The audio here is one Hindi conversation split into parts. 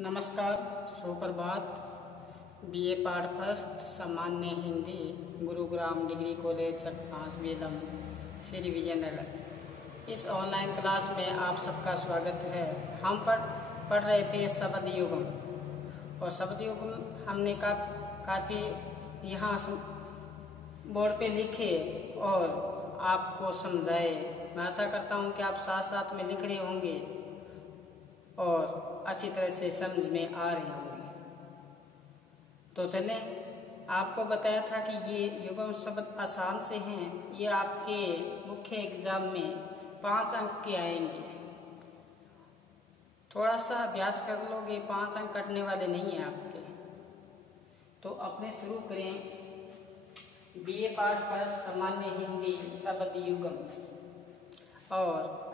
नमस्कार, सुप्रभात। बीए पार्ट फर्स्ट सामान्य हिंदी, गुरुग्राम डिग्री कॉलेज सटपास बेलम, श्री विजयनगर। इस ऑनलाइन क्लास में आप सबका स्वागत है। हम पढ़ रहे थे शब्द युगम, और शब्द युगम हमने काफ़ी यहाँ बोर्ड पे लिखे और आपको समझाए। मैं आशा करता हूँ कि आप साथ साथ में लिख रहे होंगे और अच्छी तरह से समझ में आ रहे होंगे। तो चले, आपको बताया था कि ये युग्म शब्द आसान से हैं। ये आपके मुख्य एग्जाम में 5 अंक के आएंगे। थोड़ा सा अभ्यास कर लोगे, 5 अंक कटने वाले नहीं हैं आपके। तो अपने शुरू करें बीए पार्ट पर सामान्य हिंदी शब्द युग्म। और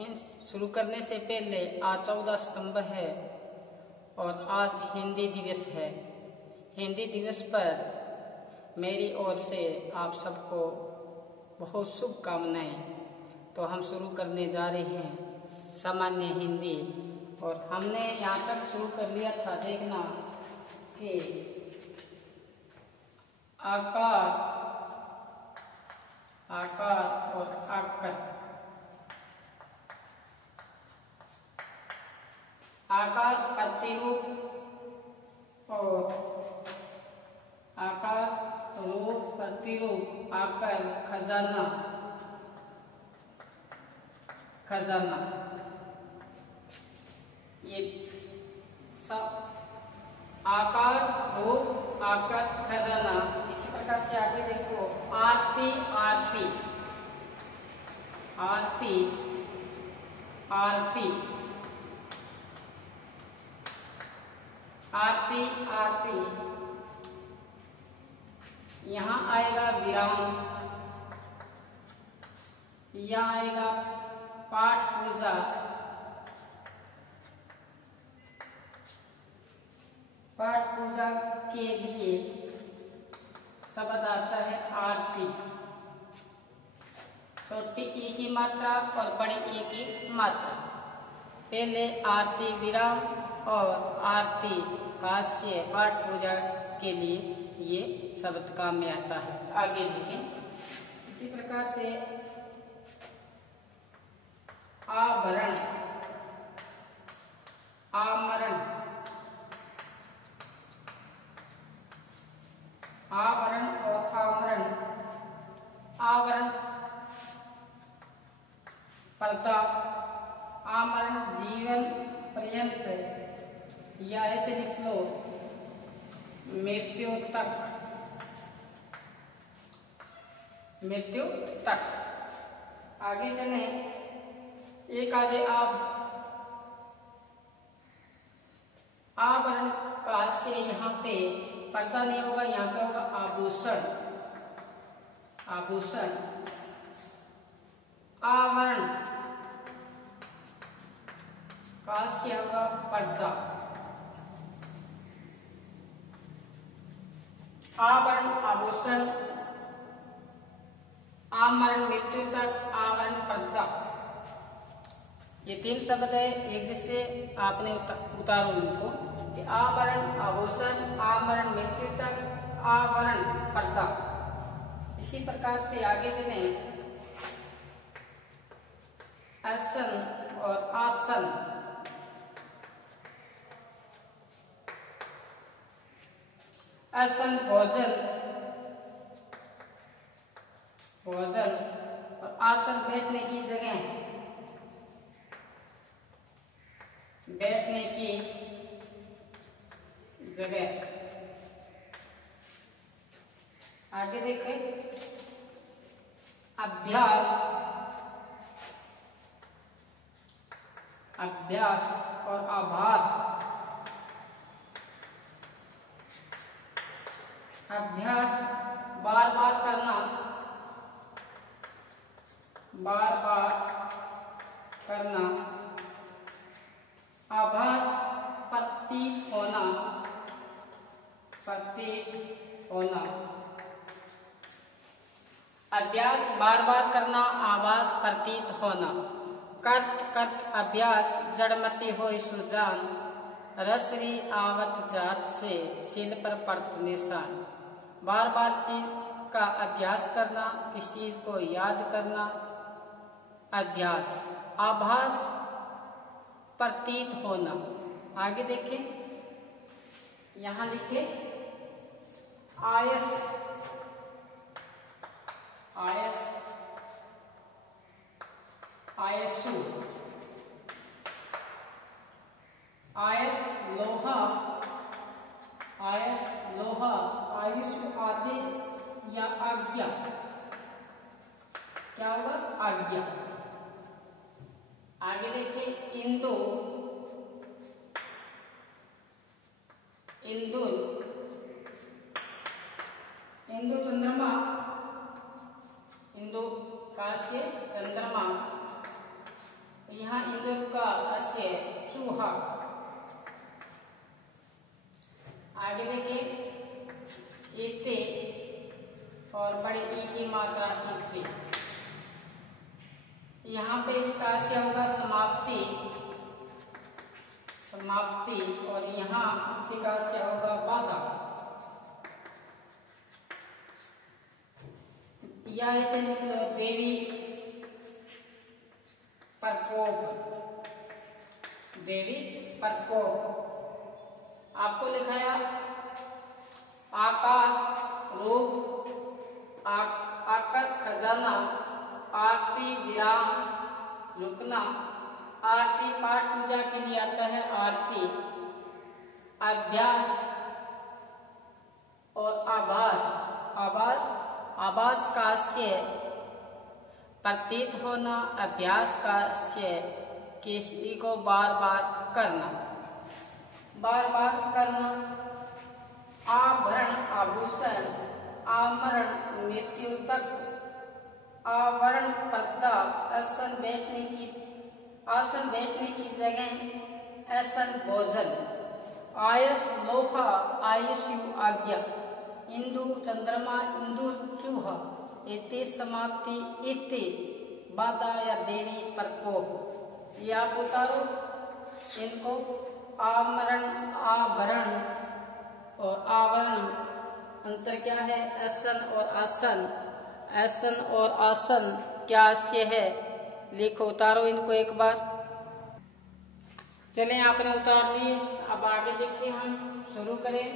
इन शुरू करने से पहले आज 14 सितंबर है और आज हिंदी दिवस है। हिंदी दिवस पर मेरी ओर से आप सबको बहुत शुभकामनाएं। तो हम शुरू करने जा रहे हैं सामान्य हिंदी। और हमने यहाँ तक शुरू कर लिया था, देखना कि आकार और आकर। आकार प्रतिरूप और आकार रूप प्रतिरूप। आकर खजाना, खजाना। ये सब आकार रूप आकर खजाना। इसी प्रकार से आगे देखो, आरती आरती आरती आरती आरती आरती। यहाँ आएगा विराम, यहाँ आएगा पाठ पूजा। पाठ पूजा के लिए शब्द आता है आरती। छोटी ई की मात्रा और बड़ी ई की मात्रा। पहले आरती विराम और आरती काश्य पाठ पूजा के लिए ये शब्द काम में आता है। आगे देखें, इसी प्रकार से आभरण, आमरण, आभरण और आमरण। आवरण पर्दा, आमरण जीवन पर्यंत, या ऐसे लिख लो मृत्यु तक, मृत्यु तक। आगे चले, एक आगे आभरण का से यहाँ पे पर्दा नहीं होगा, यहाँ पे होगा आभूषण, आभूषण। आवरण का से होगा पर्दा। आवरण आभूषण, आमरण मृत्यु तक, आवरण पर्दा। ये 3 शब्द है, एक जिससे आपने उतारो इनको कि आवरण आभूषण, आमरण मृत्यु तक, आवरण पर्दा। इसी प्रकार से आगे चले, आसन और आसन। आसन भोजन, भोजन। और आसन बैठने की जगह, बैठने की जगह। आगे देखें, अभ्यास, अभ्यास और आभास। अभ्यास बार बार करना, बार बार करना। आभास प्रतीत होना, प्रतीत होना। अभ्यास बार बार करना, आभास प्रतीत होना। कर्त कर्त अभ्यास जड़मती होय सुजान, रसरी आवत जात से शील पर परत निशान। बार बार चीज का अभ्यास करना, किसी चीज को याद करना, अभ्यास। आभास प्रतीत होना। आगे देखें, यहां लिखे आयस, आयस, आयसु, आयस लोहा, आयस लोहा, आयुषु आदेश या आज्ञा। क्या होगा? आज्ञा। आगे देखें, इंदु, इंदुल, इंदु चंद्रमा, इंदु कास्य चंद्रमा, यहाँ इंदु का अस्य चूहा। आगे देखें, इते और बड़ी ई की मात्रा इते। यहाँ पे इसका आशय होगा समाप्ति, समाप्ति, और यहाँ इति का आशय होगा बाधा। या इसे लिख लो देवी प्रकोप, देवी प्रकोप। आपको लिखाया आकार, रूप, आकर खजाना, आरती विराम, रुकना। आरती पाठ पूजा के लिए आता है आरती। अभ्यास और आभास, आभास, आभास का आशय प्रतीत होना, अभ्यास का आशय किसी को बार बार करना, बार बार करना। आभरण, आभूषण, आमरण, मृत्यु तक, आवरण, पर्दा, आसन बैठने की, आसन बैठने की जगह, आसन भोजन। आयस लोहा, आयुषु आज्ञा, इंदु चंद्रमा, इंदु चूहा, इति समाप्ति, इति बाधा या देवी प्रकोप। ये आप उतारो इनको। आमरण, आभरण और आवरण, अंतर क्या है? आसन और आसन, आसन और आसन क्या आशय है? लिखो, उतारो इनको एक बार। चलें, आपने उतार लिए। अब आगे देखिए, हम शुरू करें।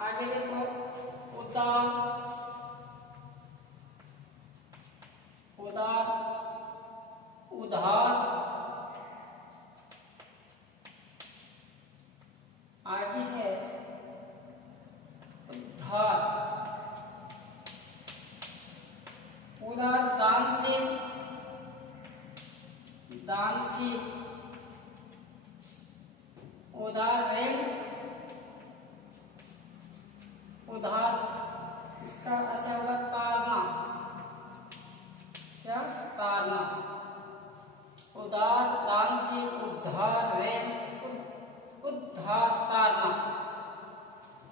आगे देखो, उदार, उदार, उधार। आगे है उद्धार। उदार दान से, दान से। उदार ऋण, उधार, इसका आशय होगा तारना। क्या? तारना। उदार दान से, उद्धार ऋण, उद्धार तारना।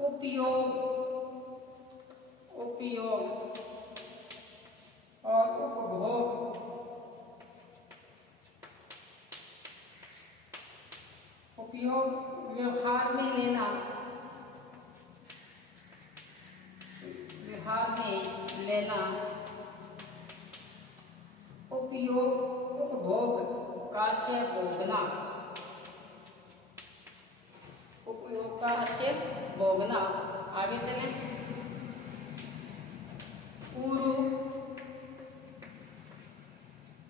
उपयोग, उपयोग और उपभोग। उपयोग व्यवहार में लेना, व्यवहार में लेना। उपयोग, उपभोग का से भोगना, उपयोग का से भोगना। आगे चले, पूर्व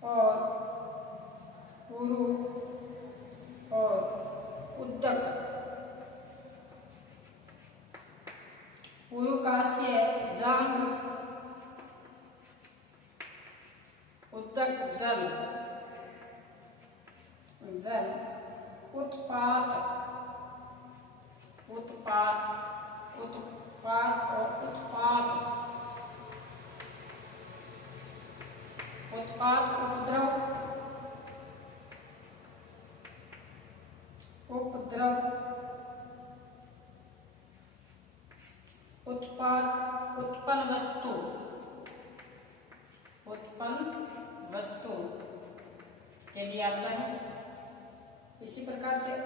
और पूर्व और उद्दक। पूर्व का से जांग, उद्दक जल, जल। उत्पात, उत्पात, उत्पात और उत्पाद। उत्पाद, उपद्रव, उपद्रव। उत्पाद, उत्पन्न वस्तु, उत्पन्न वस्तु के लिए आता है। इसी प्रकार से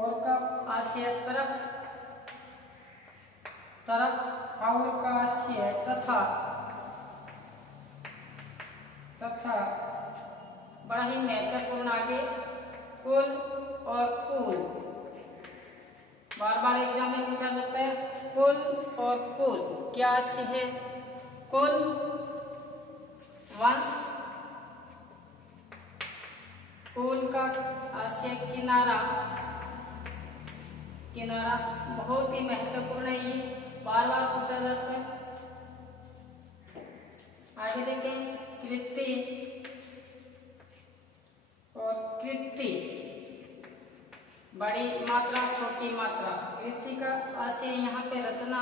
और का आशय तरफ, तरफ और का आशय तथा, तथा बड़ा ही महत्वपूर्ण आगे कुल और कुल। बार बार एग्जाम में पूछा जाता है कुल और कुल क्या आशय है। कुल वंश, कुल का आशय किनारा, किनारा बहुत ही महत्वपूर्ण है, ये बार बार पूछा जाता है। आगे देखें कृति और कृति, बड़ी मात्रा छोटी मात्रा। कृति का आशय यहाँ पे रचना,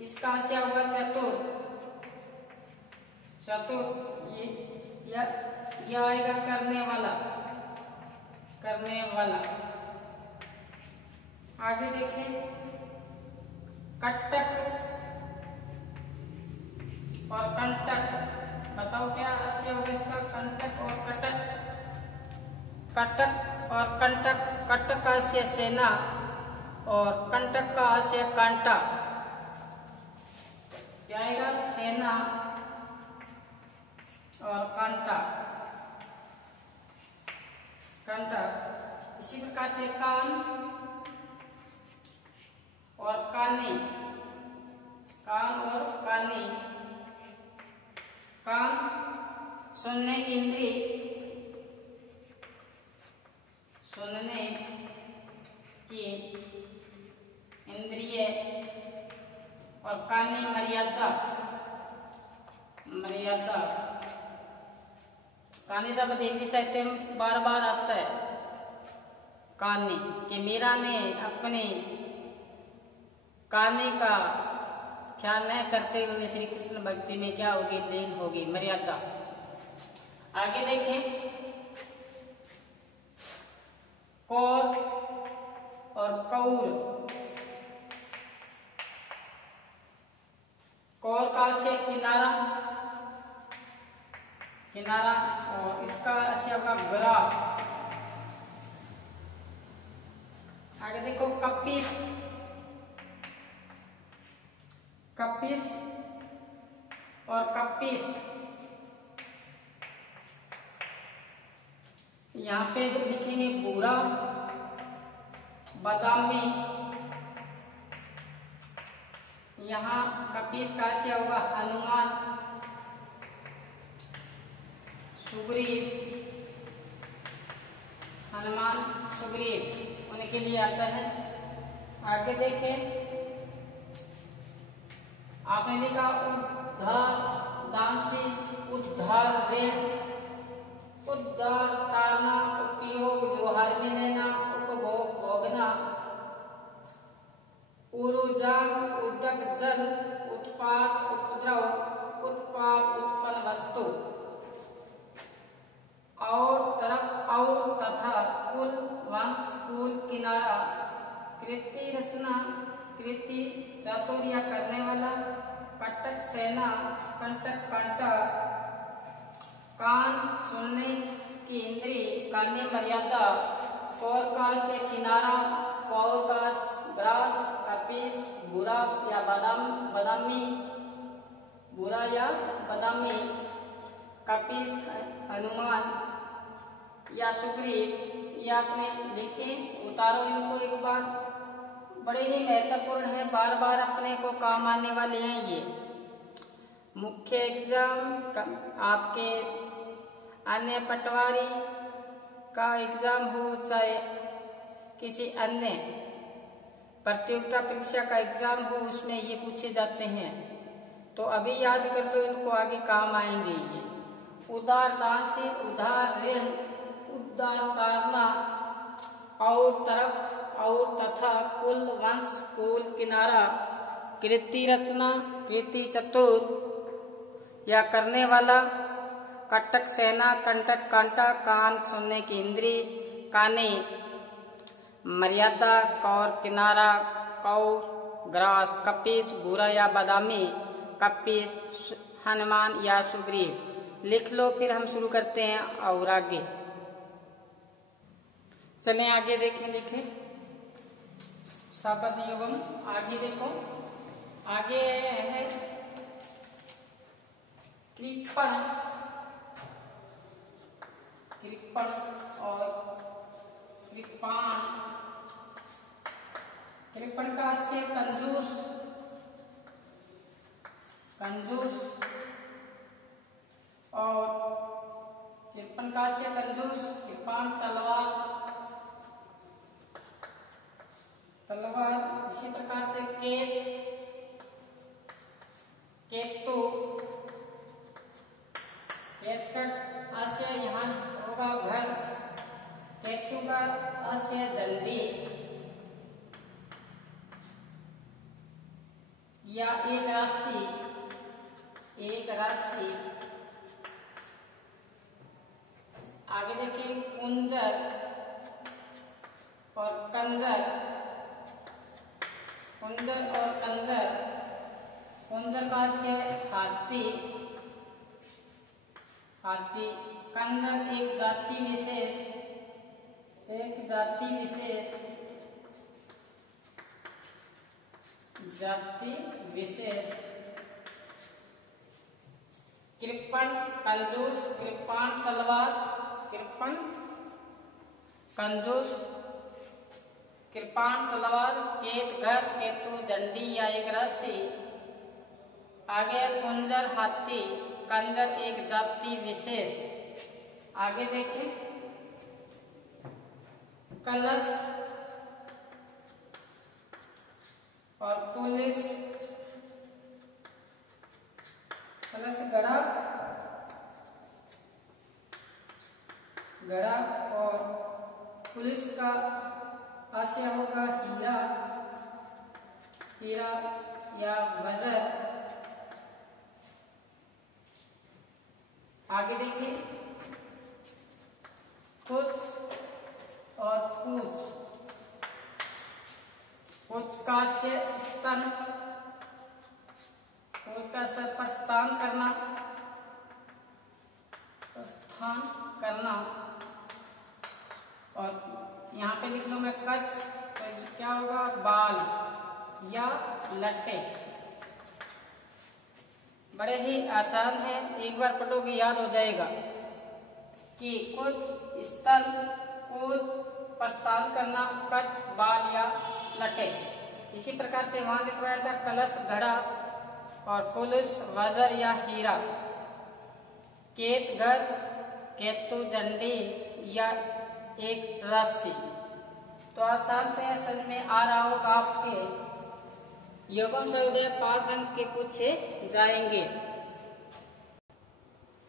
इसका आशय होगा चतुर, चतुर ये आएगा करने वाला, करने वाला। आगे देखें कट्टक और कंटक, बताओ क्या आशय होगा इसका। कंटक और कटक, कटक और कंटक, कटक का आशय सेना और कंटक का आशय कांटा। क्या आएगा सेना और कांटा, कंटक। इसी प्रकार से कान और कानी, कान और कानी। कान सुनने की इंद्रिय, सुनने की इंद्रिय और कानी मर्यादा, मर्यादा। कानी शब्द हिंदी साहित्य में बार बार आता है। कानी कि मीरा ने अपने कानी का ख्याल न करते हुए श्री कृष्ण भक्ति में क्या होगी, लीन होगी, मर्यादा। आगे देखें कौर और कौर। कौर का आशय किनारा, किनारा और इसका आशय होगा ग्रास। आगे देखो कपीस, कपीस और कपीस। यहाँ पे लिखेंगे भूरा, बादामी। यहाँ कपीस का आशय होगा हनुमान, सुग्रीव, हनुमान सुग्रीव उनके लिए आता है। आगे देखें आपने लिखा उद्धार, दानशील, उद्धार, ऋण, उद्धार, तारना, उपयोग, व्यवहार में लेना, उपभोग, भोगना, उरुजान, उदक, जल, उत्पाद, उपद्रव, उत्पाद, उत्पन्न वस्तु। और तरफ और तथा कुल वंश, कुल किनारा, कृति रचना, कृति चतुर या करने वाला, कटक सेना, कंटक कांटा, कान सुनने की इंद्रिय, कान्य मर्यादा, कौर का से किनारा, कौर का ग्रास, कपीस भूरा या बादाम, बादामी, भूरा या बादामी, कपीस हनुमान या सुग्रीव। ये आपने लिखे, उतारो इनको एक बार, बड़े ही महत्वपूर्ण है, बार बार अपने को काम आने वाले हैं। ये मुख्य एग्जाम आपके अन्य पटवारी का एग्जाम हो, चाहे किसी अन्य प्रतियोगिता परीक्षा का एग्जाम हो, उसमें ये पूछे जाते हैं। तो अभी याद कर लो, इनको आगे काम आएंगे ये। उदार, दानशील, उधार, ऋण, उद्धार, तारना, और तरफ और तथा, कुल वंश, कुल किनारा, कृति रचना, कृति चतुर या करने वाला, कटक सेना, कंटक कांटा, कान सुनने की इंद्रिय, काने मर्यादा, कौर किनारा, कौर ग्रास, कपीस भूरा या बादामी, कपीस हनुमान या सुग्रीव। लिख लो, फिर हम शुरू करते हैं और आगे। चलें आगे देखें। लिखें शब्द युग्म। आगे देखो, आगे है कृपण, कृपण और कृपाण। कृपण का से कंजूस, कंजूस और कृपण का से कंजूस। कृपाण तलवार, तलवार। इसी प्रकार से केत, केतु, केत का आशय यहाँ होगा घर, केतु का आशय दंडी या एक राशि, एक राशि। आगे देखिए कुंजर और कंजर, कुंजर और कंजर। कुंजर का आशय हाथी, हाथी। कंजर एक जाति विशेष, एक जाति विशेष, जाति विशेष। कृपण कंजूस, कृपाण तलवार, कृपण कंजूस, कृपाण तलवार, केत घर, केतु दंडी या एक राशि। आगे कुंजर हाथी, कंजर एक जाति विशेष। आगे देखें कलश और पुलिस। कलश घड़ा, घड़ा और पुलिस का आशय होगा हीरा, हीरा या वज्र। आगे देखिए कुछ और पूछ। कुछ का से स्तन, कुछ का से प्रस्थान करना, प्रस्थान करना। और यहाँ पे लिख लो मैं कच्छ, तो क्या होगा बाल या लट्टे। बड़े ही आसान है, एक बार पढ़ोगे याद हो जाएगा कि कुछ स्थल, कुछ प्रस्थान करना, कच्छ बाल या लटे। इसी प्रकार से वहां लिखवाया था कलश घड़ा और पुलिस वज्र या हीरा, केत घर, केतु झंडी या एक रस्सी। तो आसान से समझ में आ रहा होगा आपके। युग्म सर्वोदय 5 अंक के पूछे जाएंगे।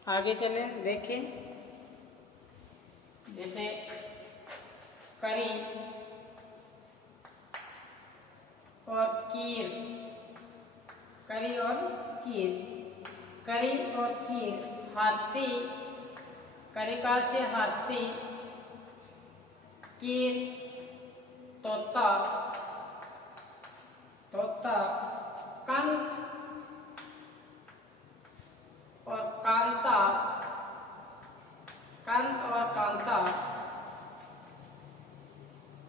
आगे चले देखें, जैसे करी और कीर, करी और कीर, करी और कीर। हाथी, करी का से हाथी, कीर तोता, तोता। कंत और कांता, कंत और कांता।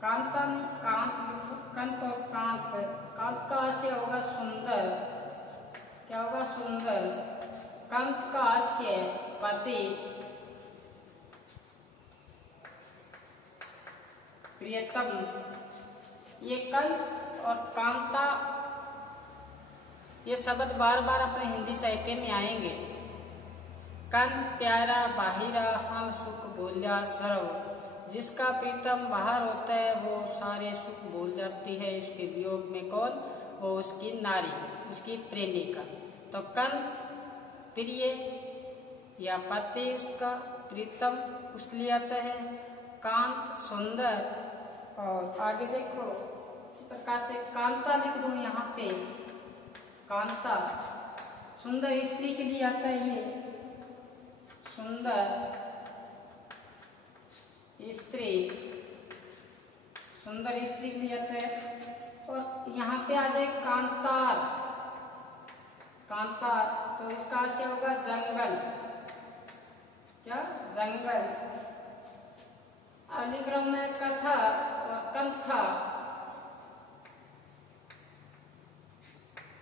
कांता में कांत, कंत और कांत। कांत का आशय होगा सुंदर, क्या होगा सुंदर। कंत का आशय पति, प्रियतम। ये कंत और कांता, ये शब्द बार बार अपने हिंदी साहित्य में आएंगे। कंत प्यारा बाहिरा, हम सुख बोलिया सर्व। जिसका प्रीतम बाहर होता है वो सारे सुख भूल जाती है, इसके वियोग में कौन, वो उसकी नारी, उसकी प्रेमिका। तो कंत प्रिय या पति उसका, प्रीतम उसके लिए आता है, कांत सुंदर। और आगे देखो इस प्रकार से कांता लिख दूं यहाँ पे, कांता सुंदर स्त्री के लिए आता है। ये सुंदर स्त्री, सुंदर स्त्री के लिए आता है। और यहाँ पे आ जाए कांतार, कांतार, तो इसका आशय होगा जंगल, क्या जंगल। अब लिख रहा हूं मैं कथा और कंथा।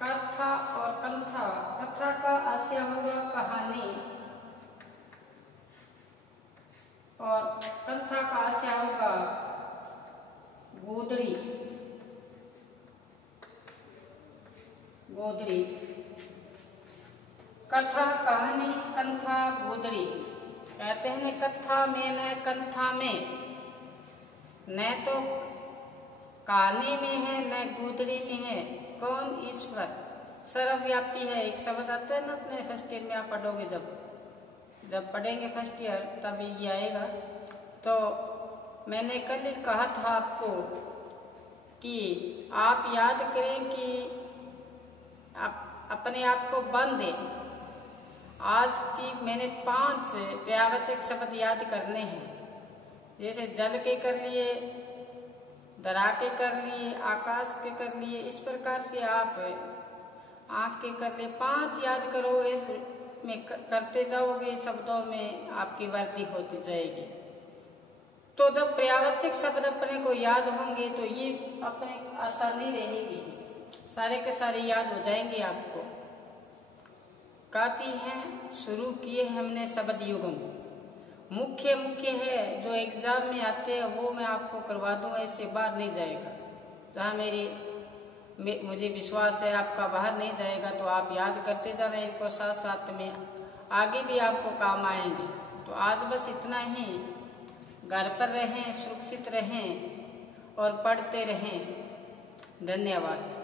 कथा और कंथा। कथा का आशय होगा कहानी और कंथा का आशय होगा गोदड़ी। गोदड़ी। कथा कहानी, कंथा गोदड़ी। कहते हैं न कथा में न कंथा में, न तो कहानी में है न गोदड़ी में है, कौन ईश्वर सर्वव्यापी है। एक शब्द आता है ना अपने फर्स्ट ईयर में आप पढ़ोगे, जब पढ़ेंगे फर्स्ट ईयर तब ये आएगा। तो मैंने कल ही कहा था आपको कि आप याद करें कि अपने आप को बल दें। आज की मैंने 5 पर्यायवाचक शब्द याद करने हैं, जैसे जल के कर लिए, दरा के कर लिए, आकाश के कर लिए। इस प्रकार से आप आँख के कर लिए। 5 याद करो, इसमें करते जाओगे शब्दों में आपकी वृद्धि होती जाएगी। तो जब पर्यायवाचक शब्द अपने को याद होंगे तो ये अपने आसानी रहेगी, सारे के सारे याद हो जाएंगे आपको। काफी हैं, शुरू किए हमने शब्द युगम। मुख्य है जो एग्जाम में आते हैं वो मैं आपको करवा दूंगा, इससे बाहर नहीं जाएगा। जहाँ मुझे विश्वास है आपका बाहर नहीं जाएगा, तो आप याद करते जाना इनको, साथ साथ में आगे भी आपको काम आएंगे। तो आज बस इतना ही। घर पर रहें, सुरक्षित रहें और पढ़ते रहें। धन्यवाद।